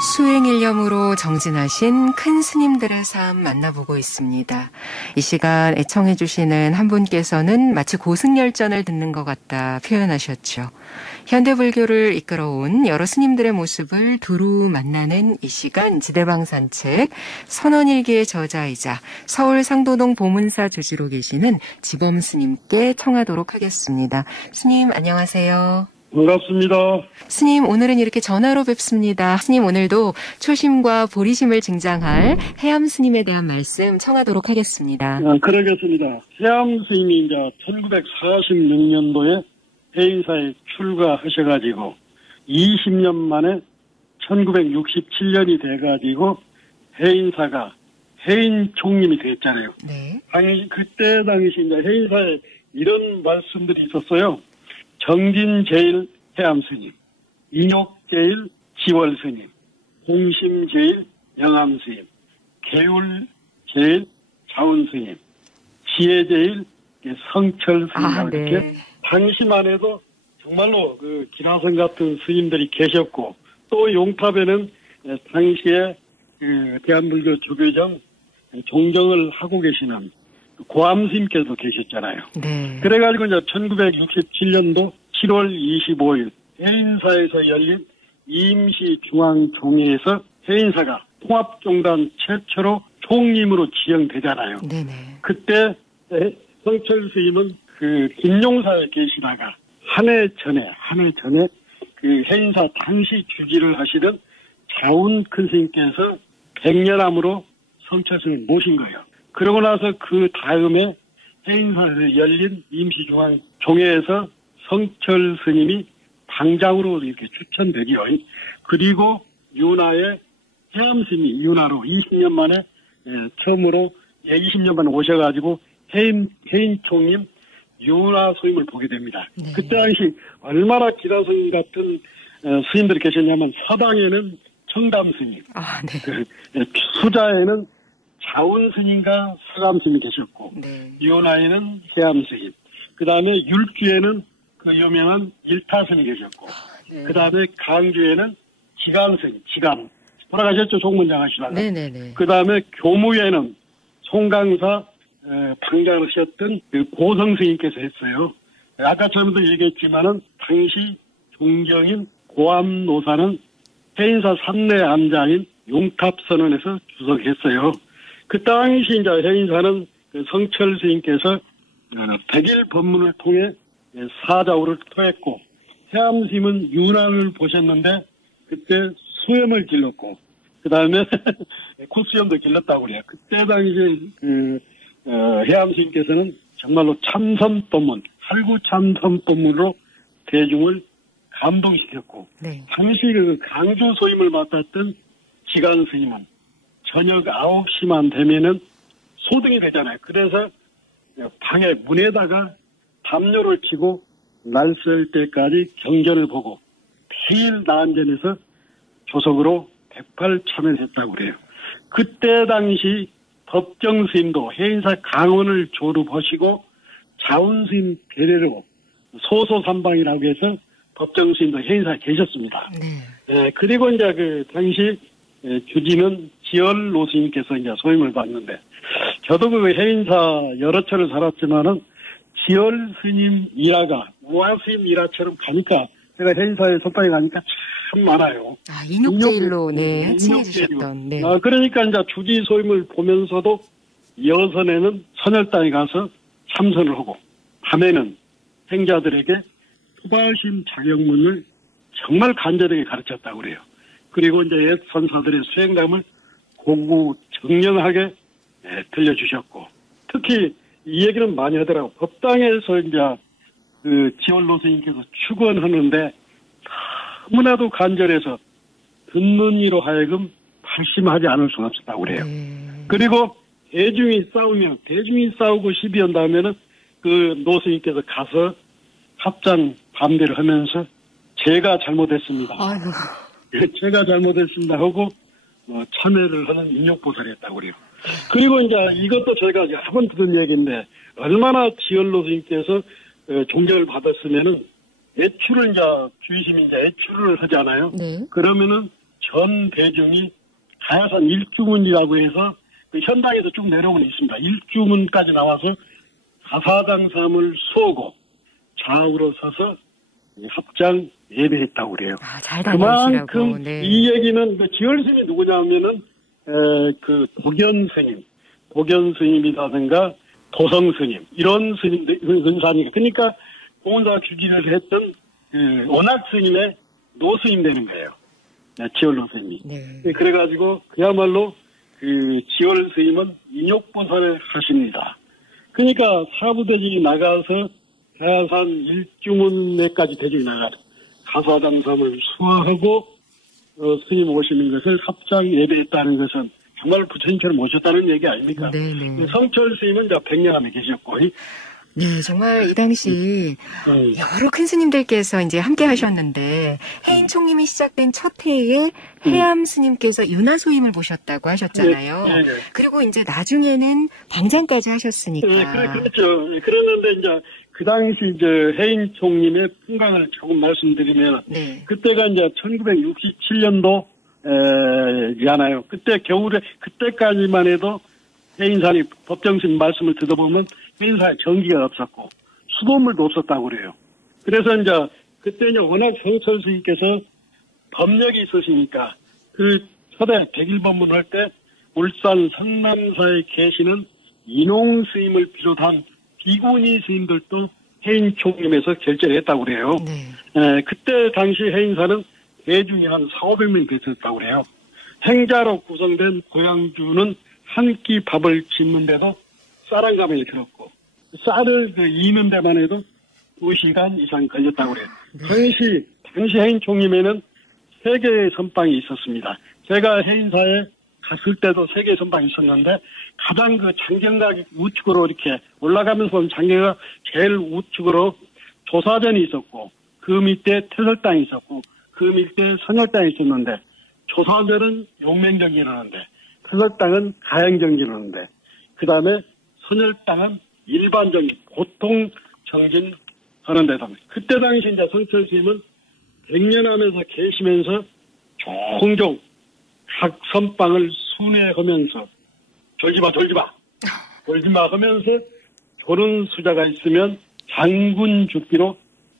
수행일념으로 정진하신 큰 스님들의 삶 만나보고 있습니다. 이 시간 애청해 주시는 한 분께서는 마치 고승열전을 듣는 것 같다 표현하셨죠. 현대불교를 이끌어온 여러 스님들의 모습을 두루 만나는 이 시간 지대방산책 선언일기의 저자이자 서울 상도동 보문사 주지로 계시는 지범 스님께 청하도록 하겠습니다. 스님 안녕하세요. 반갑습니다. 스님 오늘은 이렇게 전화로 뵙습니다. 스님 오늘도 초심과 보리심을 증장할 해암 스님에 대한 말씀 청하도록 하겠습니다. 그러겠습니다. 해암 스님이 이제 1946년도에 해인사에 출가하셔가지고 20년 만에 1967년이 돼가지고 해인사가 해인 총님이 됐잖아요. 네. 그때 당시 이제 해인사에 이런 말씀들이 있었어요. 정진제일 해암스님, 인욕제일 지월스님, 공심제일 영암스님, 계율제일 자운스님, 지혜제일 성철스님 이렇게 네. 당시만 해도 정말로 그 기라성 같은 스님들이 계셨고 또 용탑에는 당시에 그 대한불교 조계정 종정을 하고 계시는 고암스님께서 계셨잖아요. 네. 그래가지고 이제 1967년도 7월 25일 해인사에서 열린 임시중앙총회에서 해인사가 통합종단 최초로 총림으로 지정되잖아요. 네네. 그때 성철 스님은 그 김용사에 계시다가 한 해 전에 그 해인사 당시 주지를 하시던 자운 큰 스님께서 백년암으로 성철 스님을 모신 거예요. 그러고 나서 그 다음에 해인사에서 열린 임시중앙총회에서 성철 스님이 당장으로 이렇게 추천되기요. 그리고 윤화의 해암 스님이 윤화로 20년 만에 처음으로 20년 만에 오셔가지고 해인 총님 윤화 스님을 보게 됩니다. 네. 그때 당시 얼마나 기라성 같은 스님들이 계셨냐면 서당에는 청담 스님, 네. 수자에는 자운 스님과 서감 스님이 계셨고, 네. 윤화에는 해암 스님, 그 다음에 율주에는 그 유명한 일타 스님이 계셨고, 네. 그 다음에 강주에는 지감 스님, 지감 돌아가셨죠, 종문장 하시다가. 네네네. 그 다음에 교무에는 송강사 방장을 하셨던 그 고성 스님께서 했어요. 아까 전에도 얘기했지만은 당시 존경인 고암노사는 해인사 3대 암장인 용탑선언에서 주석했어요. 그 당시 이제 해인사는 성철 스님께서 100일 법문을 통해 사자우를 토했고, 해암 스님은 윤활을 보셨는데 그때 수염을 길렀고, 그 다음에 콧수염도 길렀다고 그래요. 그때 당시 해암 스님께서는 정말로 참선법문, 살구 참선법문으로 대중을 감동시켰고, 네. 당시 그 강주 소임을 맡았던 지간 스님은 저녁 9시만 되면은 소등이 되잖아요. 그래서 방에 문에다가 담요를 치고 날 쓸 때까지 경전을 보고 매일 나안전에서 조석으로 108참여를 했다고 그래요. 그때 당시 법정 스님도 해인사 강원을 조르보시고 자운 스님 배례로 소소삼방이라고 해서 법정 스님도 해인사에 계셨습니다. 네. 그리고 이제 그 당시 주지는 지열로 스님께서 이제 소임을 받는데, 저도 그 해인사 여러 차를 살았지만은 지열 스님 일화가 우화 스님 일화처럼 가니까, 제가 해인사에 속방에 가니까 참 많아요. 인욕제일로 네, 칭해 주셨던. 네. 그러니까 이제 주지 소임을 보면서도 여선에는 선열당에 가서 참선을 하고, 밤에는 행자들에게 투발심 자격문을 정말 간절하게 가르쳤다고 그래요. 그리고 이제 옛 선사들의 수행담을 공부 정령하게 들려주셨고, 특히 이 얘기는 많이 하더라고. 법당에서 이제 그 지월로 스님께서 축원하는데 너무나도 간절해서 듣는 이로 하여금 발심하지 않을 수가 없었다고 그래요. 그리고 대중이 싸우고 시비한다면은 그 노스님께서 가서 합장 반대를 하면서 제가 잘못했습니다. 제가 잘못했습니다 하고 참회를 하는 인욕보살이 했다고 그래요. 그리고 이제 이것도 저희가 여러 번 들은 얘기인데, 얼마나 지열로 스님께서 존경을 받았으면은 애출을 이제 주의심이 이제 애출을 하잖아요. 네. 그러면은 전 대중이 가야산 일주문이라고 해서 그 현당에서 쭉 내려오고 있습니다. 일주문까지 나와서 가사장삼을 수호고 좌우로 서서 합장 예배했다고 그래요. 잘 다녀오시라고. 그만큼 네. 이 얘기는 그 지혈스님이 누구냐면은 그 도견 스님이라든가 도성 스님 이런 스님들 은사니까 그러니까 공원사 주지를 했던 원학 스님의 노스님 되는 거예요. 지혈로 스님이. 네. 그래가지고 그야말로 그 지혈 스님은 인욕보살을 하십니다. 그러니까 사부대중이 나가서 가야산 일주문에까지 대중이 나가서 가사장삼을 수화하고 스님 오시는 것을 합장 예배했다는 것은 정말 부처님처럼 모셨다는 얘기 아닙니까? 네네. 성철 스님은 이제 백령암에 계셨고. 네, 정말 이 당시 여러 큰 스님들께서 이제 함께 하셨는데 해인 총림이 시작된 첫 해에 해암 스님께서 윤화소임을 모셨다고 하셨잖아요. 네, 네, 네. 그리고 이제 나중에는 방장까지 하셨으니까. 네, 그렇죠. 그랬는데 이제 그 당시 이제 해인 총림의 풍광을 조금 말씀드리면 네. 그때가 이제 1967년도 잖아요. 그때 겨울에 그때까지만 해도 해인산이 법정스님 말씀을 들어보면 해인산에 전기가 없었고 수돗물도 없었다고 그래요. 그래서 이제 그때 이제 워낙 성철 스님께서 법력이 있으시니까 그 초대 백일법문 할 때 울산 성남사에 계시는 인홍 스님을 비롯한 비구니 스님들도 해인 총림에서 결재를 했다고 그래요. 네. 그때 당시 해인사는 대중이 한 4,500명 됐었다고 그래요. 행자로 구성된 고향주는 한 끼 밥을 짓는데도 쌀한가마를 들었고 쌀을 이는 데만 해도 2시간 이상 걸렸다고 그래요. 당시 해인 총림에는 3개의 선방이 있었습니다. 제가 해인사에 갔을 때도 3개의 선방이 있었는데 가장 그 장경각 우측으로 이렇게 올라가면서 보면 장경각 제일 우측으로 조사전이 있었고 그 밑에 태설당이 있었고 그 밑에 선열당이 있었는데 조사전은 용맹정이 일어나는데 태설당은 가양정이 일어나는데 그 다음에 선열당은 일반정이 보통 정진 하는 데다. 그때 당시 이제 성철 스님은 백년암에서 계시면서 종종 각 선방을 순회하면서 졸지마 하면서 졸은 수자가 있으면 장군 죽기로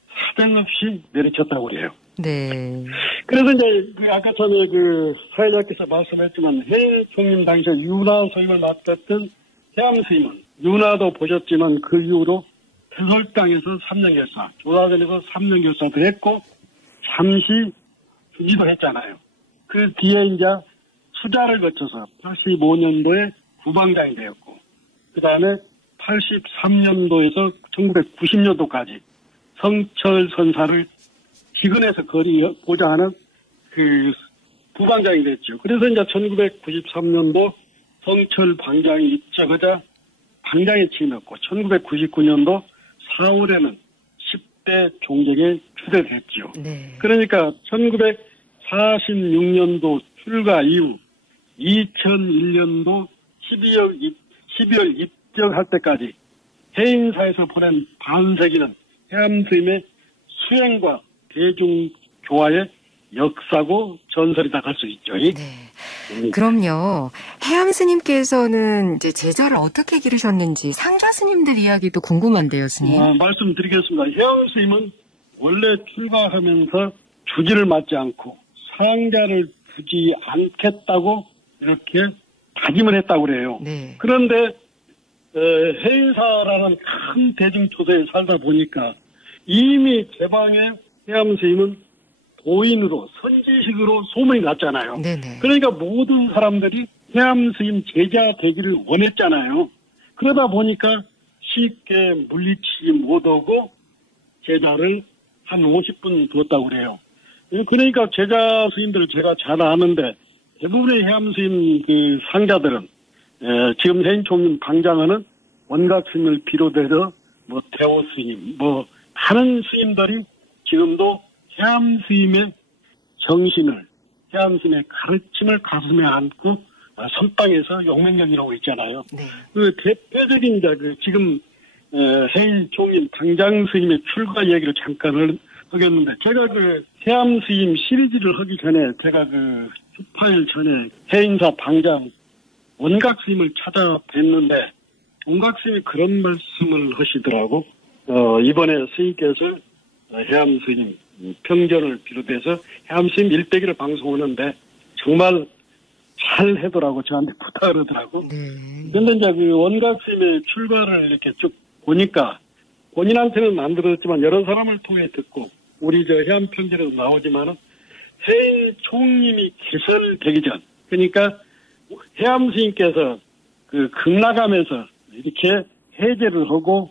사정없이 내리쳤다고 그래요. 네. 그래서 이제 아까 전에 그 사회자께서 말씀했지만 해인 총림 당시에 윤화 소임을 맡았던 해암 스님은 윤화도 보셨지만 그 이후로 태설당에서 3년 결사, 조사전에서 3년 결사도 했고 잠시 주지도 했잖아요. 그 뒤에 이제 수자를 거쳐서 85년도에 부방장이 되었고 그 다음에 83년도에서 1990년도까지 성철 선사를 기근에서 거리 보좌하는 그 부방장이 됐죠. 그래서 이제 1993년도 성철 방장이 입적하자 방장에 취임했고 1999년도 4월에는 10대 종적에 추대됐죠. 네. 그러니까 1946년도 출가 이후 2001년도 12월 입적할 때까지 해인사에서 보낸 반세기는 해암 스님의 수행과 대중교화의 역사고 전설이다 할 수 있죠. 네. 그럼요. 해암 스님께서는 이제 제자를 어떻게 기르셨는지 상좌 스님들 이야기도 궁금한데요, 스님. 말씀드리겠습니다. 해암 스님은 원래 출가하면서 주지를 맡지 않고 상자를 두지 않겠다고 이렇게 다짐을 했다고 그래요. 네. 그런데 해인사라는 큰 대중초소에 살다 보니까 이미 제방에 해암 스님은 도인으로 선지식으로 소문이 났잖아요. 네네. 그러니까 모든 사람들이 해암 스님 제자 되기를 원했잖아요. 그러다 보니까 쉽게 물리치지 못하고 제자를 한 50분 두었다고 그래요. 그러니까 제자 스님들을 제가 잘 아는데 대부분의 해암 스님 그 상자들은 지금 해인 총림 방장하는 원각 스님을 비롯해서 뭐 대호 스님, 뭐 많은 스님들이 지금도 해암 스님의 정신을, 해암 스님의 가르침을 가슴에 안고 선방에서 용맹경이라고 있잖아요. 네. 그 대표적인 지금 해인 총림 방장 스님의 출가 얘기를 잠깐 하겠는데, 제가 그 해암 스님 시리즈를 하기 전에, 제가 그 18일 전에 해인사 방장 원각 스님을 찾아뵀는데, 원각 스님이 그런 말씀을 하시더라고. 이번에 스님께서 해암 스님 평전을 비롯해서 해암 스님 일대기를 방송하는데, 정말 잘 해더라고 저한테 부탁을 하더라고. 그런데 이제 그 원각 스님의 출발을 이렇게 쭉 보니까 본인한테는 안 들었지만 여러 사람을 통해 듣고 우리 저 해암 편지에도 나오지만은 해인 총님이 개설되기 전, 그러니까 해암 스님께서 그 극락암에서 이렇게 해제를 하고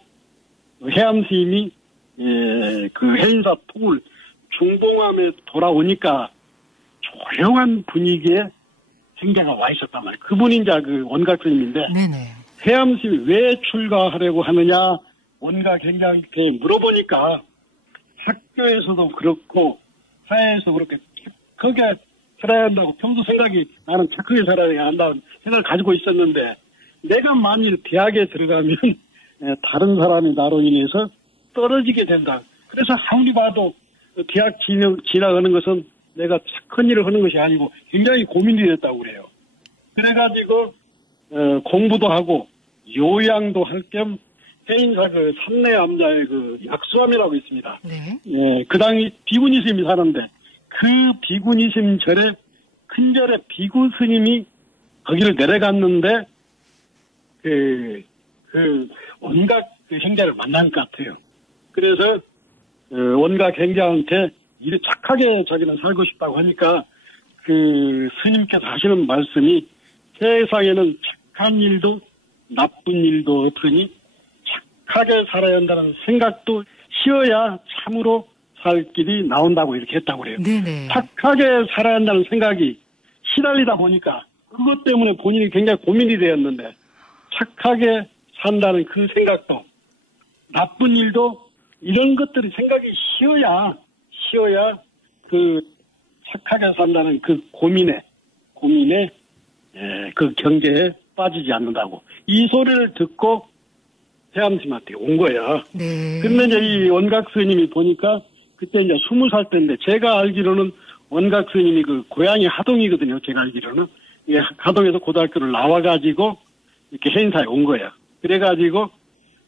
해암 스님이 그 해인사 통을 중봉암에 돌아오니까 조용한 분위기에 생자가 와 있었단 말이에요. 그분이 이제 그 원각 스님인데, 네네. 해암 스님이 왜 출가하려고 하느냐, 원각 행자한테 물어보니까 학교에서도 그렇고 사회에서 그렇게 착하게 살아야 한다고 평소 생각이, 나는 착하게 살아야 한다는 생각을 가지고 있었는데, 내가 만일 대학에 들어가면 다른 사람이 나로 인해서 떨어지게 된다. 그래서 아무리 봐도 대학 진학하는 것은 내가 착한 일을 하는 것이 아니고 굉장히 고민이 됐다고 그래요. 그래가지고 공부도 하고 요양도 할 겸 해인사 그 삼내암자의 그 약수암이라고 있습니다. 네. 예, 그 당시 비구니 스님이 사는데, 그 비구니 스님 절에 큰 절에 비구 스님이 거기를 내려갔는데 그 원각 행자를 만난 것 같아요. 그래서 원각 행자한테 이래 착하게 자기는 살고 싶다고 하니까 그 스님께서 하시는 말씀이, 세상에는 착한 일도 나쁜 일도 없으니 착하게 살아야 한다는 생각도 쉬어야 참으로 살 길이 나온다고 이렇게 했다고 그래요. 네네. 착하게 살아야 한다는 생각이 시달리다 보니까 그것 때문에 본인이 굉장히 고민이 되었는데, 착하게 산다는 그 생각도 나쁜 일도 이런 것들이 생각이 쉬어야 그 착하게 산다는 그 고민에 그 경계에 빠지지 않는다고 이 소리를 듣고 해암스님한테 온 거예요. 네. 근데 이제 이 원각 스님이 보니까 그때 이제 20살 때인데, 제가 알기로는 원각 스님이 그 고향이 하동이거든요. 제가 알기로는 하동에서 고등학교를 나와가지고 이렇게 해인사에 온 거예요. 그래가지고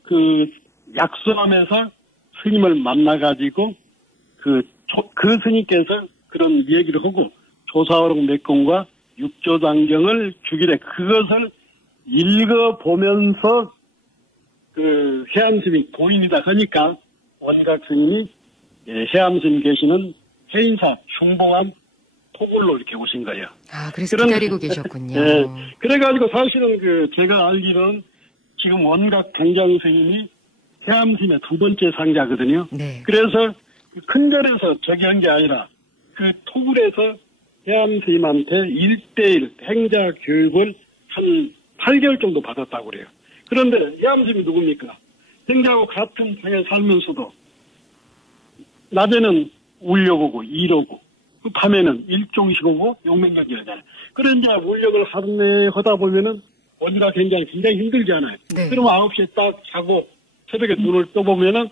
그 약수암에서 스님을 만나가지고 그 스님께서 그런 얘기를 하고 조사오록 맥공과 육조장경을 주길래 그것을 읽어보면서 그 해암스님이 고인이다 하니까 원각 스님이 해암스님 계시는 해인사 중봉암 토굴로 이렇게 오신 거예요. 아, 그래서 기다리고 계셨군요. 네. 그래가지고 사실은 그 제가 알기로는 지금 원각 당장 스님이 해암스님의 두 번째 상자거든요. 네. 그래서 큰 절에서 저기 한 게 아니라 그 토굴에서 해암스님한테 1:1 행자 교육을 한 8개월 정도 받았다고 그래요. 그런데 해암스님이 누굽니까? 행자하고 같은 방에 살면서도 낮에는 울려오고 일오고 밤에는 일종씩 오고 용맹경기하잖아요. 그런데 울력을 하다 보면은 원각 행자는 굉장히 힘들잖아요. 네. 그러면 9시에 딱 자고 새벽에 눈을 떠보면은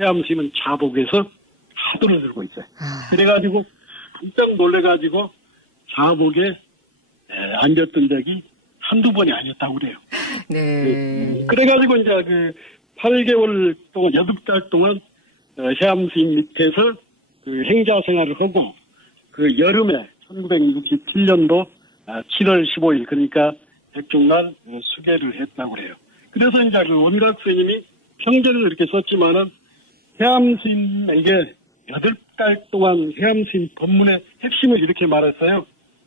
해암스님은 자복에서 하도를 들고 있어요. 그래가지고 깜짝 놀래가지고 자복에 앉았던 적이 한두 번이 아니었다고 그래요. 네. 그래가지고 이제 그 8개월 동안, 8달 동안 해암스님 밑에서 그 행자 생활을 하고, 그 여름에 1967년도 7월 15일, 그러니까 백중날 수계를 했다고 그래요. 그래서 이제 그 원각 스님이 평전을 이렇게 썼지만은 해암스님에게 8달 동안 해암스님 법문의 핵심을 이렇게 말했어요.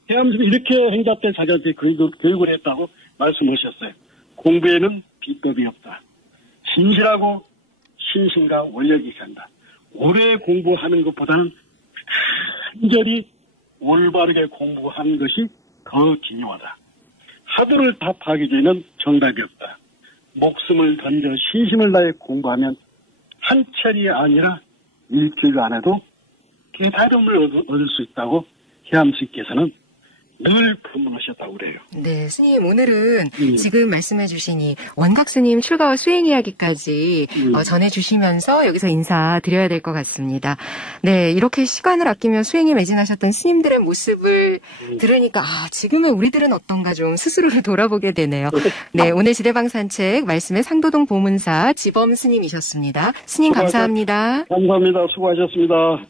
해암스님이 이렇게 행자 때 자기한테 교육을 했다고 말씀하셨어요. 공부에는 비법이 없다. 진실하고 신심과 원력이 간다. 오래 공부하는 것보다는 간절히 올바르게 공부하는 것이 더 중요하다. 하도를 답하기 전에는 정답이 없다. 목숨을 던져 신심을 다해 공부하면 한 철이 아니라 일주일 안에도 깨달음을 얻을 수 있다고 해암스님께서는 늘 근무하셨다고 그래요. 네, 스님 오늘은 예. 지금 말씀해 주시니 원각 스님 출가와 수행 이야기까지 전해 주시면서 여기서 인사드려야 될 것 같습니다. 네, 이렇게 시간을 아끼며 수행에 매진하셨던 스님들의 모습을 들으니까 지금의 우리들은 어떤가 좀 스스로를 돌아보게 되네요. 네, 오늘 지대방 산책 말씀의 상도동 보문사 지범 스님이셨습니다. 스님 감사합니다. 감사합니다. 수고하셨습니다.